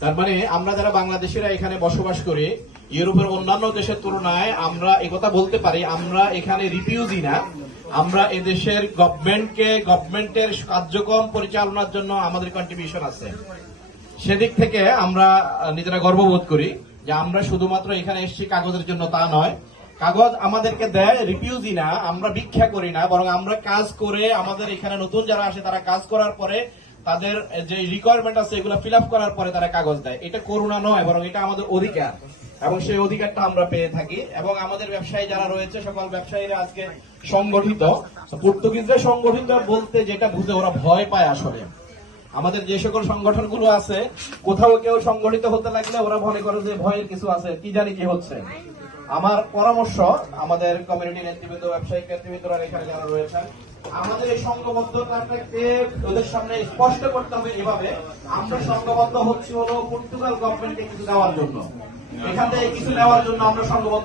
তার মানে আমরা যারা বাংলাদেশিরা এখানে বসবাস করি, ইউরোপের অন্যান্য দেশের তুলনায় আমরা একথা বলতে পারি, আমরা এখানে রিফিউজি না। আমরা এদেশের গভর্নমেন্টের কার্যক্রম পরিচালনার জন্য আমাদের কন্ট্রিবিউশন আছে। সেদিক থেকে আমরা নিজেরা গর্ববোধ করি যে আমরা শুধুমাত্র এখানে এসেছি কাগজের জন্য, তা নয়। কাগজ আমাদেরকে দেয়, রিফিউজি না, আমরা ভিক্ষা করি না, বরং আমরা কাজ করে আমাদের এখানে নতুন যারা আসে তারা কাজ করার পরে তাদের যে রিকোয়ারমেন্ট আছে এগুলো ফিল আপ করার পরে তারা কাগজ দেয়। এটা করুণা নয়, বরং এটা আমাদের অধিকার, এবং সেই অধিকারটা আমরা পেয়ে থাকি। এবং আমাদের ব্যবসায়ী যারা রয়েছে, সকল ব্যবসায়ীরা আজকে সংগঠিত। পর্তুগিজরা সংগঠিত বলতে যেটা বুঝে, ওরা ভয় পায় আসলে। আমাদের যে সকল সংগঠনগুলো আছে, কোথাও কেউ সংগঠিত হতে লাগলে ওরা মনে করে যে ভয়ের কিছু আছে, কি জানি কি হচ্ছে। আমার পরামর্শ আমাদের কমিউনিটি নেতৃবৃন্দ, ব্যবসায়িক নেতৃবৃন্দরা এখানে যারা রয়েছেন, আমাদের এই সংঘবদ্ধতাটাকে ওদের সামনে স্পষ্ট করতে হবে এভাবে, আমরা সংঘবদ্ধ হচ্ছি হলো পর্তুগাল গভর্নমেন্টকে কিছু দেওয়ার জন্য, এখান থেকে কিছু নেওয়ার জন্য আমরা সংঘবদ্ধ